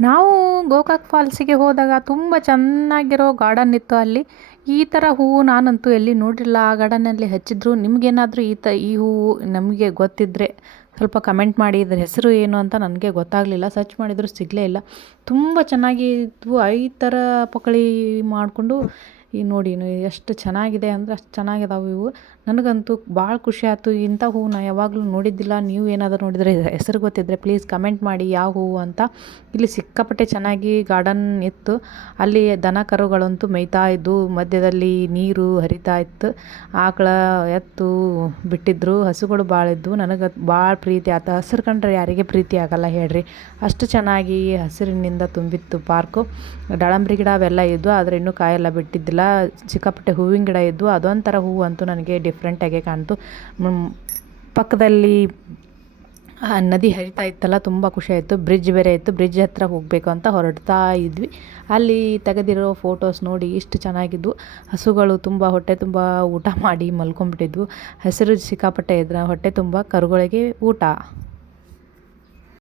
ನಾವು ಗೋಕಾಕ್ ಫಾಲ್ಸಿಗೆ ಹೋದಾಗ ತುಂಬ ಚೆನ್ನಾಗಿರೋ ಗಾರ್ಡನ್ ಇತ್ತು ಅಲ್ಲಿ. ಈ ಥರ ಹೂವು ನಾನಂತೂ ಎಲ್ಲಿ ನೋಡಿಲ್ಲ ಆ ಗಾರ್ಡನಲ್ಲಿ ಹಚ್ಚಿದ್ರು. ನಿಮಗೇನಾದರೂ ಈ ತ, ಈ ಹೂವು ನಮಗೆ ಗೊತ್ತಿದ್ದರೆ ಸ್ವಲ್ಪ ಕಮೆಂಟ್ ಮಾಡಿ. ಇದ್ರ ಹೆಸರು ಏನು ಅಂತ ನನಗೆ ಗೊತ್ತಾಗಲಿಲ್ಲ. ಸರ್ಚ್ ಮಾಡಿದರೂ ಸಿಗಲೇ ಇಲ್ಲ. ತುಂಬ ಚೆನ್ನಾಗಿ ಇದ್ವು ಐದು ಥರ ಪಕಳಿ ಮಾಡಿಕೊಂಡು ಈ ನೋಡಿ ಎಷ್ಟು ಚೆನ್ನಾಗಿದೆ ಅಂದರೆ ಅಷ್ಟು ಚೆನ್ನಾಗಿದಾವೆ ಇವು. ನನಗಂತೂ ಭಾಳ ಖುಷಿ ಆಯಿತು. ಇಂಥ ಹೂವು ನಾ ಯಾವಾಗಲೂ ನೋಡಿದ್ದಿಲ್ಲ. ನೀವು ಏನಾದರೂ ನೋಡಿದರೆ ಹೆಸರು ಗೊತ್ತಿದ್ದರೆ ಪ್ಲೀಸ್ ಕಮೆಂಟ್ ಮಾಡಿ ಯಾವ ಹೂವು ಅಂತ. ಇಲ್ಲಿ ಸಿಕ್ಕಾಪಟ್ಟೆ ಚೆನ್ನಾಗಿ ಗಾರ್ಡನ್ ಇತ್ತು. ಅಲ್ಲಿ ದನ ಕರುಗಳಂತೂ ಮೇಯ್ತಾ ಇದ್ದು ಮಧ್ಯದಲ್ಲಿ ನೀರು ಹರಿತಾ ಇತ್ತು. ಆಕಳ ಎತ್ತು ಬಿಟ್ಟಿದ್ರು, ಹಸುಗಳು ಭಾಳ ಇದ್ವು. ನನಗೆ ಭಾಳ ಪ್ರೀತಿ ಆತ. ಹಸಿರು ಕಂಡ್ರೆ ಯಾರಿಗೆ ಪ್ರೀತಿ ಆಗಲ್ಲ ಹೇಳ್ರಿ. ಅಷ್ಟು ಚೆನ್ನಾಗಿ ಹಸಿರಿನಿಂದ ತುಂಬಿತ್ತು ಪಾರ್ಕು. ದಾಳಂಬ್ರಿ ಗಿಡ ಅವೆಲ್ಲ ಇದ್ವು, ಆದರೆ ಇನ್ನೂ ಕಾಯೆಲ್ಲ ಬಿಟ್ಟಿದ್ದಿಲ್ಲ. ಚಿಕ್ಕಪಟ್ಟೆ ಹೂವಿನ ಗಿಡ ಇದ್ವು. ಅದೊಂಥರ ಹೂವು ಅಂತೂ ನನಗೆ ಡಿಫ್ರೆಂಟಾಗೆ ಕಾಣ್ತು. ಪಕ್ಕದಲ್ಲಿ ನದಿ ಹರಿತಾ ಇತ್ತಲ್ಲ, ತುಂಬ ಖುಷಿ ಆಯಿತು. ಬ್ರಿಡ್ಜ್ ಬೇರೆ ಇತ್ತು, ಬ್ರಿಡ್ಜ್ ಹತ್ರ ಹೋಗಬೇಕು ಅಂತ ಹೊರಡ್ತಾ ಇದ್ವಿ. ಅಲ್ಲಿ ತೆಗೆದಿರೋ ಫೋಟೋಸ್ ನೋಡಿ ಇಷ್ಟು ಚೆನ್ನಾಗಿದ್ವು. ಹಸುಗಳು ತುಂಬ, ಹೊಟ್ಟೆ ತುಂಬ ಊಟ ಮಾಡಿ ಮಲ್ಕೊಂಡ್ಬಿಟ್ಟಿದ್ವು. ಹಸಿರು ಸಿಕ್ಕಾಪಟ್ಟೆ ಇದ್ರೆ ಹೊಟ್ಟೆ ತುಂಬ ಕರುಗಳಿಗೆ ಊಟ.